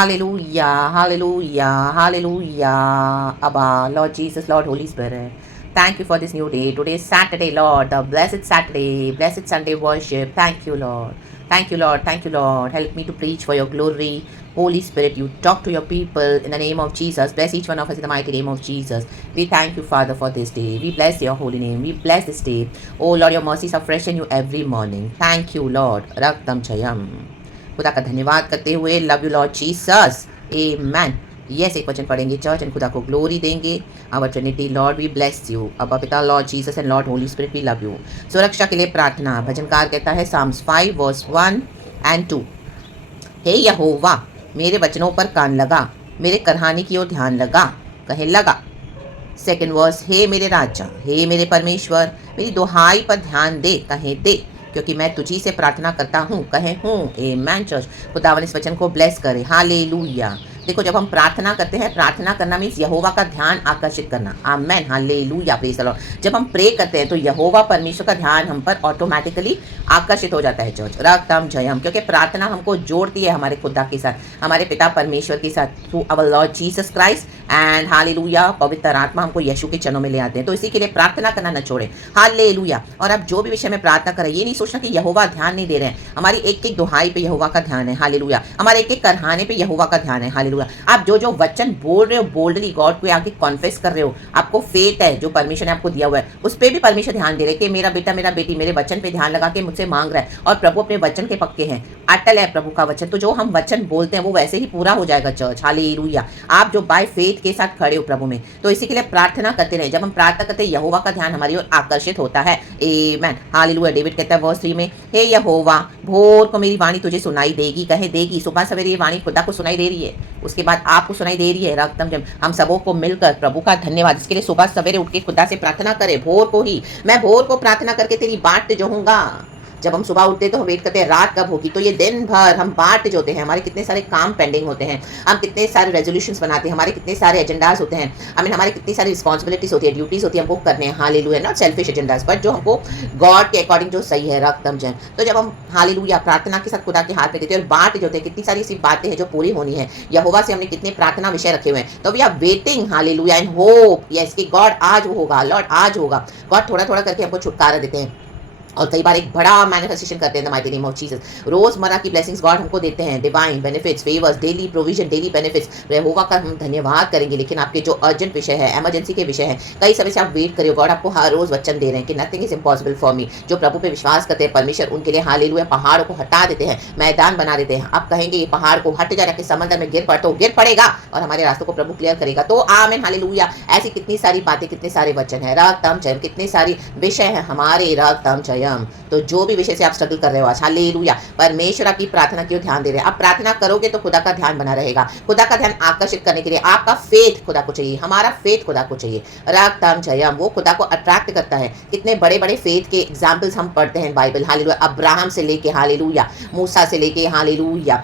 Hallelujah, hallelujah, hallelujah. Abba, Lord Jesus, Lord Holy Spirit. Thank you for this new day. Today is Saturday, Lord, the blessed Saturday, blessed Sunday worship. Thank you, Lord. Thank you, Lord. Thank you, Lord. Help me to preach for your glory. Holy Spirit, you talk to your people in the name of Jesus. Bless each one of us in the mighty name of Jesus. We thank you, Father, for this day. We bless your holy name. We bless this day. Oh, Lord, your mercies are fresh and new every morning. Thank you, Lord. Raktam Chayam. खुदा का धन्यवाद करते हुए love you Lord Jesus amen. Yes एक वचन पढ़ेंगे church and खुदा को ग्लोरी देंगे। Our Trinity Lord we bless you. अब्बा पिता Lord Jesus and Lord Holy Spirit we love you. सुरक्षा के लिए प्रार्थना। भजनकार कहता है साम्स 5 वर्स 1 एंड 2। हे यहोवा मेरे वचनों पर कान लगा, मेरे करहानी की ओर ध्यान लगा। कहे लगा। सेकेंड वर्स, हे मेरे राजा, हे मेरे परमेश्वर, मेरी दुहाई पर ध्यान दे। कहे दे, क्योंकि मैं तुझी से प्रार्थना करता हूँ। कहे हूँ। आमेन चर्च। खुदावन इस वचन को ब्लेस करे। हालेलुया। देखो जब हम प्रार्थना करते हैं, प्रार्थना करना मीन्स यहोवा का ध्यान आकर्षित करना। Amen hallelujah praise the Lord. जब हम प्रे करते हैं तो यहोवा परमेश्वर का ध्यान हम पर ऑटोमेटिकली आकर्षित हो जाता है चर्च। रक्तम जयम, क्योंकि प्रार्थना हमको जोड़ती है हमारे खुदा के साथ, हमारे पिता परमेश्वर के साथ through our Lord Jesus Christ and hallelujah. पवित्र आत्मा हमको यीशु के चरणों में ले आते हैं। तो इसी के लिए प्रार्थना करना न छोड़े। हालेलुया। और अब जो भी विषय में प्रार्थना करें, ये नहीं सोचना कि यहोवा ध्यान नहीं दे रहे हैं। हमारी एक एक दुहाई पे यहोवा का ध्यान है। हालेलुया। हमारे एक एक करहाने पे यहोवा का ध्यान है। हालेलुया। आप जो जो वचन बोल रहे हो बोल्डली गॉड को आगे कॉन्फेस कर रहे हो, आपको फेथ है जो परमेश्वर ने आपको दिया हुआ है, उस पर भी परमेश्वर ध्यान दे रहे कि मेरा बेटा मेरा बेटी मेरे वचन पे ध्यान लगा के मुझसे मांग रहा है और प्रभु अपने वचन के पक्के हैं। अटल है प्रभु का वचन, तो जो हम वचन बोलते हैं वो वैसे ही पूरा हो जाएगा चर्च। हालेलुया। आप जो बाय फेथ के साथ खड़े हो प्रभु में, तो इसी के लिए प्रार्थना करते रहे। जब हम प्रार्थना करते हैं यहोवा का ध्यान हमारी ओर आकर्षित होता है। Amen hallelujah. डेविड कहता है वर्स 3 में, हे यहोवा भोर को मेरी वाणी तुझे सुनाई देगी। कहे देगी। सुबह सवेरे ये वाणी खुदा को सुनाई दे रही है, उसके बाद आपको सुनाई दे रही है। रक्तम जब हम सबों को मिलकर प्रभु का धन्यवाद, इसके लिए सुबह सवेरे उठ के खुदा से प्रार्थना करें। भोर को ही मैं भोर को प्रार्थना करके तेरी बाट जोहूंगा। जब हम सुबह उठते हैं तो हम वेट करते हैं रात कब होगी, तो ये दिन भर हम बाट जोते हैं। हमारे कितने सारे काम पेंडिंग होते हैं, हम कितने सारे रेजोल्यूशंस बनाते हैं, हमारे कितने सारे एजेंडाज होते हैं, हमारी कितनी सारी रिस्पॉन्सिबिलिटीज होती है, ड्यूटीज होती है हमको करने हैं। Hallelujah. Not selfish agendas but जो हमको गॉड के अकॉर्डिंग जो सही है। रक्तम जन। तो जब हम हालेलुया प्रार्थना के साथ खुदा के हाथ में देते हैं और बाट जोते हैं, कितनी सारी ऐसी बातें हैं जो पूरी होनी है। यहोवा से हमने कितने प्रार्थना विषय रखे हुए हैं, तो we are waiting hallelujah and hope yes कि गॉड आज वो होगा, लॉर्ड आज होगा। गॉड थोड़ा थोड़ा करके हमको छुटकारा देते हैं और कई बार एक बड़ा मैनिफेस्टेशन करते हैं the mighty name of Jesus. रोजमर्रा की ब्लेसिंग्स गॉड हमको देते हैं, divine benefits, favours, daily provision, daily benefits. यहोवा का हम धन्यवाद करेंगे। लेकिन आपके जो अर्जेंट विषय है, इमरजेंसी के विषय हैं, कई समय से आप वेट करिए। गॉड आपको हर रोज वचन दे रहे हैं कि nothing is impossible for me. जो प्रभु पे विश्वास करते हैं परमेश्वर उनके लिए हालेलुया पहाड़ों को हटा देते हैं, मैदान बना देते हैं। आप कहेंगे ये पहाड़ को हट जा के समंदर में गिर पड़, तो गिर पड़ेगा और हमारे रास्तों को प्रभु क्लियर करेगा। तो आमीन हालेलुया। ऐसी कितनी सारी बातें, कितने सारे वचन है। रक्तम जयम, कितने सारी विषय है हमारे। रक्तम जयम। तो जो भी विषय से आप स्ट्रगल कर रहे हो आज, हालेलुया, परमेश्वर आपकी प्रार्थना की ओर ध्यान दे रहे हैं। आप प्रार्थना करोगे तो खुदा का ध्यान बना रहेगा। खुदा का ध्यान आकर्षित करने के लिए आपका फेथ खुदा को चाहिए, हमारा फेथ खुदा को चाहिए। रागताम जयम, वो खुदा को अट्रैक्ट करता है। कितने बड़े बड़े फेथ के एग्जाम्पल्स हम पढ़ते हैं बाइबल। हालेलुया। अब्राहम से लेके हालेलुया, मूसा से लेके हालेलुया।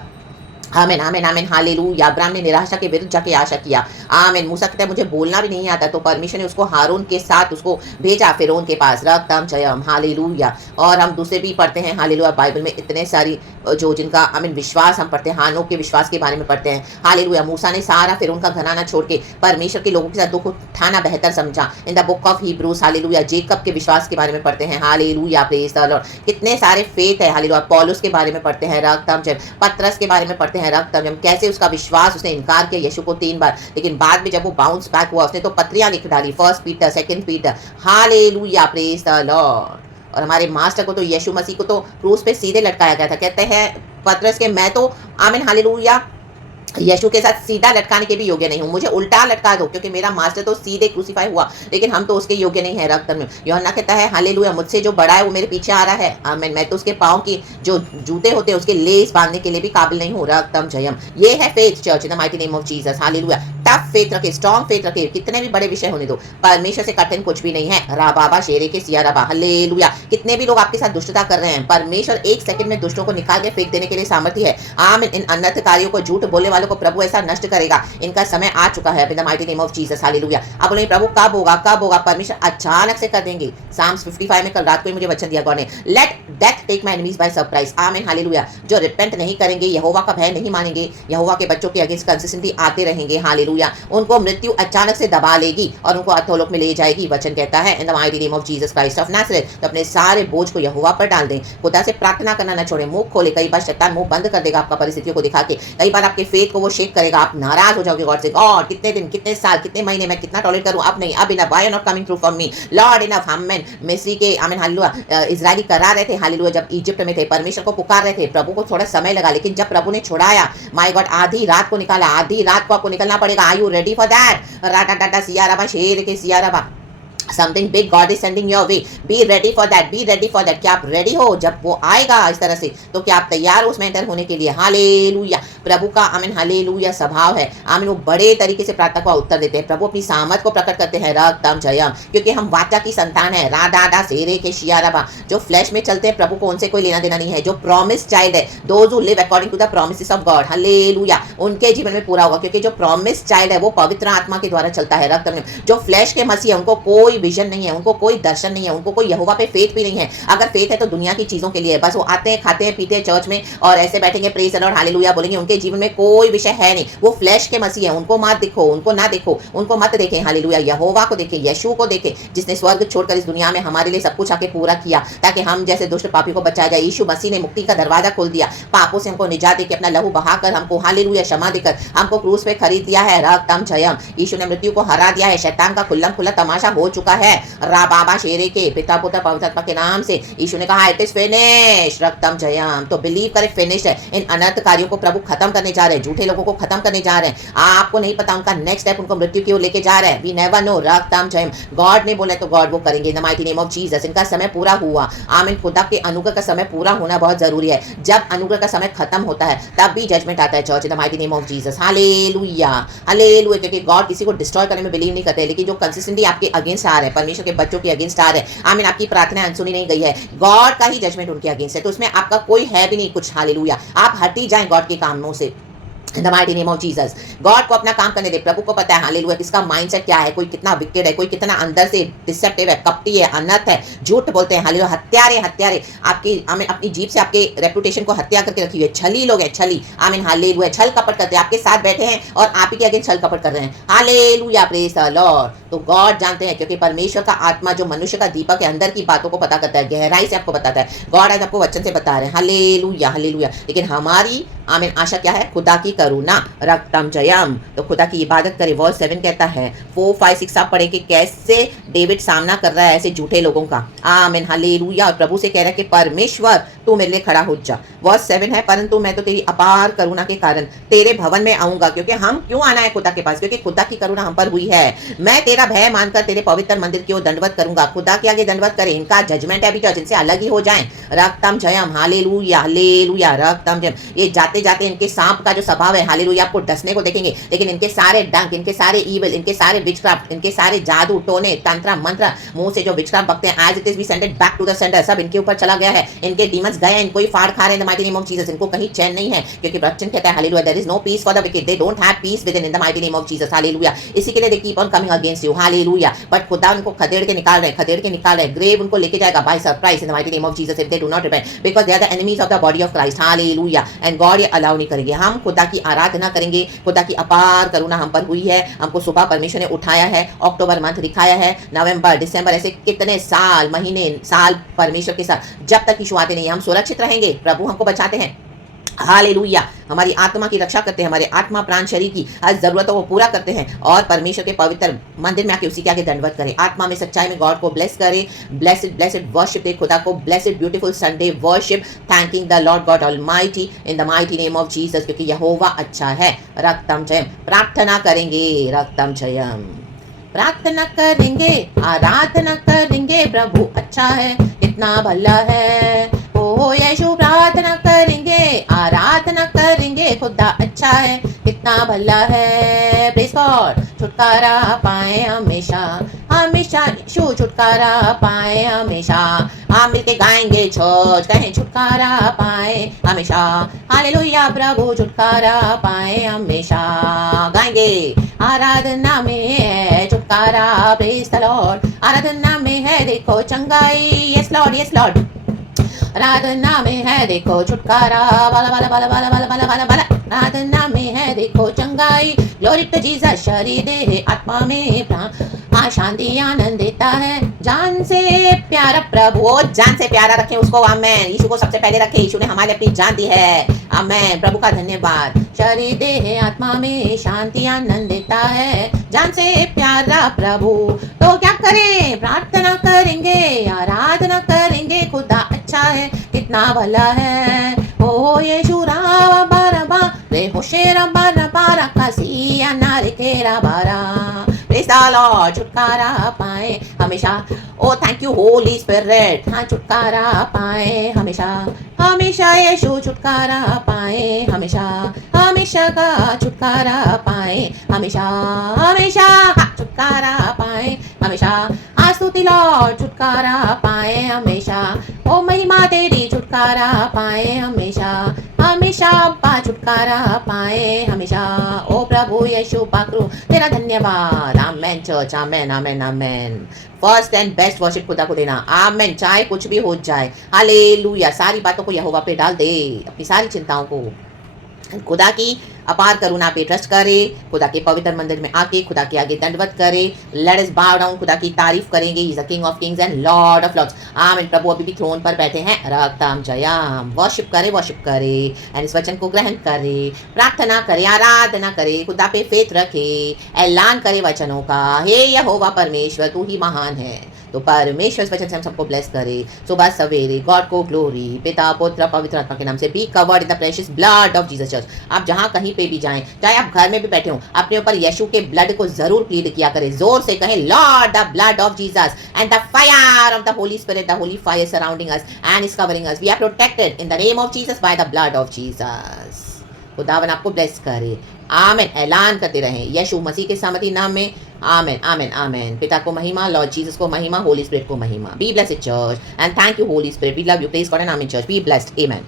आमीन आमीन आमीन हालेलुया। अब्राहम ने निराशा के विरुद्ध जाके आशा किया। आमीन। मूसा कहता है मुझे बोलना भी नहीं आता, तो परमेश्वर ने उसको हारून के साथ उसको भेजा फिरौन के पास। रक्तम जयम हालेलुया। और हम दूसरे भी पढ़ते हैं हालेलुया बाइबल में इतने सारी जो जिनका आमीन विश्वास हम पढ़ते हैं, हानो के विश्वास के बारे में पढ़ते हैं। हालेलुया। मूसा ने सारा फिरौन का घराना छोड़ के परमेश्वर के लोगों के साथ दुख उठाना बेहतर समझा। In the book of Hebrews hallelujah. Jacob के विश्वास के बारे में पढ़ते हैं। Hallelujah praise the Lord. कितने सारे फेथ है। हालेलुया। पौलुस के बारे में पढ़ते हैं। रक्तम जयम। पतरस के बारे में पढ़ते हैं। रक्तम जयम। कैसे उसका विश्वास, उसने इनकार किया यीशु को 3 बार, लेकिन बाद में जब वो बाउंस बैक हुआ उसने तो पत्रियां लिख डाली। 1 Peter 2 Peter. Hallelujah praise the Lord. और हमारे मास्टर को तो यीशु मसीह को तो क्रूस पे सीधे लटकाया गया था। कहते हैं पतरस के मैं तो आमीन हालेलुया यीशु के साथ सीधा लटकाने के भी योग्य नहीं हूँ, मुझे उल्टा लटका दो, क्योंकि मेरा मास्टर तो सीधे क्रूसीफाई हुआ लेकिन हम तो उसके योग्य नहीं है। रक्त में यूहन्ना कहता है हालेलुया मुझसे जो बड़ा है वो मेरे पीछे आ रहा है। आमीन। मैं तो उसके पाँव की जो जूते होते हैं उसके लेस बांधने के लिए भी काबिल नहीं हूँ। रक्तम जयम। ये है faith church in the mighty name of Jesus. Hallelujah. Tough faith रखे, स्ट्रॉन्ग फेथ रखे, कितने भी बड़े विषय होने दो, परमेश्वर से कठिन कुछ भी नहीं है। राबाबा शेरे के सिया रबा। हालेलुया। कितने भी लोग आपके साथ दुष्टता कर रहे हैं, परमेश्वर 1 सेकंड में दुष्टों को निकाल के फेंक देने के लिए सामर्थ्य है। आमीन। इन अनर्थकारियों को, झूठ बोलने वालों को प्रभु ऐसा नष्ट करेगा। इनका समय आ चुका है in the mighty name of Jesus. Hallelujah. आप बोलेंगे प्रभु कब होगा, कब होगा? परमेश्वर अचानक से कर देंगे। साम्स 55 में कल रात को ही मुझे वचन दिया गॉड ने, let death take my enemies by surprise. Amen hallelujah. जो रिपेंट नहीं करेंगे, यहोवा का भय नहीं मानेंगे, यहोवा के बच्चों के अगेंस्ट कंसिस्टेंटली आते रहेंगे, हालेलुया, उनको मृत्यु अचानक से दबा लेगी और उनको अधोलोक में ले जाएगी। वचन कहता है in the mighty name of Jesus Christ of Nazareth, तो अपने सारे बोझ को यहोवा पर डाल दें। खुदा से प्रार्थना करना न छोड़े, मुंह खोले। कई बार शैतान मुंह बंद कर देगा आपका परिस्थितियों को दिखा के, कई बार आपके फेथ को वो शेक करेगा, आप नाराज हो जाओगे गॉड से। गॉड कितने दिन, कितने साल, कितने महीने मैं कितना टॉलरेट करूं, अब नहीं, अब enough, why not coming through for me Lord, enough. आमीन। मिस्री के आमीन हालेलुया इजरायली करा रहे थे हालेलुया, जब इजिप्ट में थे, परमेश्वर को पुकार रहे थे, प्रभु को थोड़ा समय लगा, लेकिन जब प्रभु ने छुड़ाया, माय गॉड, आधी रात को निकाला, आधी रात को आपको निकलना पड़ेगा। Are you ready for that? राटा टाटा सियाराबा, शेर के सियाराबा, something big God is sending your way, be ready for that, be ready for that। क्या आप रेडी हो? जब वो आएगा इस तरह से, तो क्या आप तैयार हो उसमें एंटर होने के लिए? हालेलुया। प्रभु का आमीन हालेलुया स्वभाव है, आमीन, वो बड़े तरीके से प्रार्थना को उत्तर देते हैं। प्रभु अपनी सामर्थ को प्रकट करते हैं, रक्तम जयम, क्योंकि हम वाचा की संतान है। राडा सेरे के शियाराबा, जो फ्लैश में चलते हैं प्रभु को उनसे कोई लेना देना नहीं है। जो प्रॉमिस चाइल्ड है, those who live according to the promises of God, hallelujah, उनके जीवन में पूरा होगा, क्योंकि जो प्रॉमिस चाइल्ड है वो पवित्र आत्मा के द्वारा चलता है। रक्तम, जो फ्लैश के मसीह है, उनको कोई विजन नहीं है, उनको कोई दर्शन नहीं है, उनको कोई यहोवा पे फेथ भी नहीं है। अगर फेथ है तो दुनिया की चीजों के लिए, बस वो आते हैं, खाते हैं, पीते हैं चर्च में और ऐसे बैठेंगे, प्रेज द लॉर्ड, हालेलुया बोलेंगे, उनके जीवन में कोई विषय है नहीं। वो फ्लैश के मसीह है, उनको मत देखो, उनको ना देखो, उनको मत देखें, हालेलुया। यहोवा को देखें, यीशु को देखें, जिसने स्वर्ग छोड़कर इस दुनिया में हमारे लिए सब कुछ आके पूरा किया, ताकि हम जैसे दुष्ट पापी को बचाया जाए। यीशु मसीह ने मुक्ति का दरवाजा खोल दिया, पापों से हमको निजात देके, अपना लहू बहाकर हमको हालेलुया क्षमा देकर हमको क्रूस पे खरीद लिया है। रक्तम जयम, यीशु ने मृत्यु को हरा दिया है, शैतान का खुल्लम खुल्ला तमाशा हो चुका है। रा बाबा शेरे के पिता पुत्र पवित्र आत्मा के नाम से यीशु ने कहा इट इज फिनिश, रक्तम जयम। तो बिलीव करें, फिनिश है। इन अनर्थ कार्यों को प्रभु खत्म करने जा रहे हैं, झूठे लोगों को खत्म करने जा रहे हैं। आपको नहीं पता उनका नेक्स्ट स्टेप उनको मृत्यु की ओर लेके जा रहा है। वी नेवर नो, रक्तम जयम। गॉड ने बोला तो गॉड वो करेंगे, in the mighty name of Jesus. इनका समय पूरा हुआ, आमीन। खुदा के अनुग्रह का समय पूरा होना बहुत जरूरी है। जब अनुग्रह का समय खत्म होता है तब भी जजमेंट आता है church, in the mighty name of Jesus, hallelujah hallelujah. क्योंकि गॉड किसी को डिस्ट्रॉय करने में बिलीव नहीं करते, लेकिन जो कंसिस्टेंटली आपके अगेंस्ट आ रहे हैं, परमेश्वर के बच्चों के अगेंस्ट आ रहे हैं, आमीन, आपकी प्रार्थना अनसुनी नहीं गई है, गॉड का ही जजमेंट उनके अगेंस्ट है, तो उसमें आपका कोई है भी नहीं कुछ, हालेलुया। आप हट ही जाएं गॉड के कामों से, इन the mighty name of Jesus. God को अपना काम करने दे, प्रभु को पता है हालेलुया किसका माइंडसेट क्या है, कोई कितना विकेट है, कोई कितना अंदर से डिसेप्टिव है, कपटी है, अनर्थ है, झूठ बोलते हैं, हालेलुया, हत्यारे हत्यारे, आपकी आमीन, अपनी जीभ से आपके रेपुटेशन को हत्या करके रखी हुई है, छली लोग हैं, छली, आमीन हालेलुया, छल कपट करते हैं, आपके साथ बैठे हैं और आप ही के आगे छल कपट कर रहे हैं, हालेलुया, प्रेज द लॉर्ड। तो गॉड जानते हैं, क्योंकि परमेश्वर का आत्मा जो मनुष्य का दीपक है, अंदर की बातों को पता करता है, गहराई से आपको बताता है। गॉड आज आपको वचन से बता रहे हैं, हालेलुया हालेलुया। लेकिन हमारी आमीन आशा क्या है? खुदा की करुणा, रक्तम जयम। तो खुदा की इबादत करे। वर्स 7 कहता है, 4, 5, 6 आप पढ़े कि कैसे डेविड सामना कर रहा है ऐसे झूठे लोगों का, आमीन हालेलुया। और प्रभु से कह रहा है कि परमेश्वर तू मेरे लिए खड़ा हो जा। वर्स 7 है, परंतु मैं तो तेरी अपार करुणा के कारण तेरे भवन में आऊंगा। क्योंकि हम क्यों आना है खुदा के पास? क्योंकि खुदा की करुणा हम पर हुई है। मैं तेरा भय मानकर तेरे पवित्र मंदिर की ओर दंडवत करूंगा। खुदा के आगे दंडवत करे, इनका जजमेंट है अभी तो, जिनसे अलग ही हो जाए। रक्तम जयम, हालेलुया हालेलुया, रक्तम जयम। ये जाते जाते इनके सांप का जो स्वभाव है, हालेलुया, आपको डसने को देखेंगे, लेकिन इनके सारे डंक, इनके सारे ईविल, इनके सारे विचक्राफ्ट, इनके सारे जादू टोने तंत्र मंत्र, मुंह से जो विचक्राफ्ट बकते हैं, as it is be sended back to the centre, सब इनके ऊपर चला गया है। इनके डीमंस गए, इनको ही फाड़ खा रहे हैं in the mighty name of Jesus. इनको कहीं चैन नहीं है, क्योंकि वचन कहता है hallelujah, there is no peace for the wicked, they don't have peace with in the mighty name of Jesus, hallelujah. इसी के लिए they keep on coming against you, hallelujah. But खुदा उनको खदेड़ के निकाल रहे हैं, खदेड़ के निकाल रहे हैं। ग्रेव उनको लेके जाएगा by surprise in the mighty name of Jesus if they do not repent, because they are the enemies of the body of Christ, hallelujah. And God ये अलाउ नहीं करेंगे। हम खुदा की आराधना करेंगे, खुदा की अपार करुणा हम पर हुई है। हमको सुबह परमेश्वर ने उठाया है, अक्टूबर मंथ दिखाया है, नवंबर दिसंबर, ऐसे कितने साल महीने साल परमेश्वर के साथ, जब तक यीशु आते नहीं हम सुरक्षित रहेंगे। प्रभु हमको बचाते हैं, हालेलुया। हमारी आत्मा की रक्षा करते हैं, हमारे आत्मा प्राण शरीर की हर जरूरतों को पूरा करते हैं, और परमेश्वर के पवित्र मंदिर में आके उसी के आगे दंडवत करें। आत्मा में सच्चाई में गॉड को ब्लेस करें। ब्लेसेड ब्लेसेड वर्शिप दे खुदा को। Blessed beautiful Sunday worship, thanking the Lord God almighty in the mighty name of Jesus, क्योंकि यहोवा अच्छा है। रक्तम जयम। प्रार्थना करेंगे, रक्तम जयम। प्रार्थना करेंगे, आराधना करेंगे, प्रभु अच्छा है, इतना भला है। ओ यीशु, प्रार्थना करेंगे, आराधना करेंगे, खुदा अच्छा है, कितना भला है। Praise God. छुटकारा पाए हमेशा, हमेशा यीशु छुटकारा पाए हमेशा। हम मिलके गाएंगे चर्च, कहें छुटकारा पाए हमेशा, हालेलुया। प्रभु छुटकारा पाए हमेशा, गाएंगे। आराधना में है छुटकारा, प्रेज़ द लॉर्ड। आराधना में है देखो चंगाई, यस लॉर्ड, यस लॉर्ड। आराधना में है देखो छुटकारा, बाला बाला बाला बाला बाला बाला बाला बाला, आराधना में है देखो चंगाई, ग्लोरी टू जीसस, शरीर देह आत्मा में प्राण, हाँ शांति आनंद देता है, जान से प्यारा प्रभु, जान से प्यारा रखें उसको, आमेन। यीशु को सबसे पहले रखें, यीशु ने हमारे अपनी जान दी है, आमेन। प्रभु का धन्यवाद। शरीर देह आत्मा में शांति आनंद देता है, जान से प्यारा प्रभु। तो क्या करें? प्रार्थना करेंगे, आराधना करेंगे, खुदा अच्छा है, कितना भला है। ओ यीशु रावा बारबा रे होशेरा बारा बारा कासिया नारे केरा बारा। प्रेज़ द लॉर्ड, छुटकारा पाए हमेशा। ओ थैंक यू होली स्पिरिट, हाँ छुटकारा पाए हमेशा, हमेशा यीशु छुटकारा पाए हमेशा, हमेशा का छुटकारा पाए हमेशा, हमेशा हाँ छुटकारा पाए हमेशा। हाँ स्तुति लॉर्ड, छुटकारा पाए हमेशा। ओ महिमा तेरी, छुटकारा पाए हमेशा, हमेशा पा छुटकारा पाए हमेशा। ओ प्रभु यीशु पाकरू तेरा धन्यवाद। Amen church, amen amen amen. First and best worship खुदा को देना, आमेन। चाहे कुछ भी हो जाए, हालेलुया। सारी बातों को यहोवा पे डाल दे, अपनी सारी चिंताओं को खुदा की अपार करुणा पे ट्रस्ट करे, खुदा के पवित्र मंदिर में आके खुदा के आगे दंडवत करे। लेट अस बाउ डाउन, खुदा की तारीफ करेंगे। He is the king of kings and Lord of lords. Amen. प्रभु अभी भी थ्रोन पर बैठे हैं, रक्तम जयाम। वर्शिप करे एंड इस वचन को ग्रहण करे, प्रार्थना करे, आराधना करे, खुदा पे फेथ रखे, ऐलान करे वचनों का। हे यहोवा परमेश्वर, तू ही महान है। तो परमेश्वर इस वचन से हम सबको ब्लेस करे। सुबह सवेरे गॉड को ग्लोरी, पिता पुत्र पवित्र आत्मा के नाम से। Be covered in the precious blood of Jesus church. आप जहां कहीं पे भी जाएं, चाहे आप घर में भी बैठे हो, अपने ऊपर यीशु के ब्लड को जरूर प्लीड किया करें। जोर से कहें, Lord the blood of Jesus and the fire of the Holy Spirit, the holy fire surrounding us and is covering us. We are protected in the name of Jesus by the blood of Jesus. खुदावन आपको bless करे। आमेन। ऐलान करते रहें यीशु मसीह के सामर्थी नाम में। आमेन आमेन आमेन। पिता को महिमा, लॉर्ड जीसस को महिमा, होली स्पिरिट को महिमा। Be blessed church and thank you Holy Spirit. We love you. Praise God and amen church. Be blessed. Amen.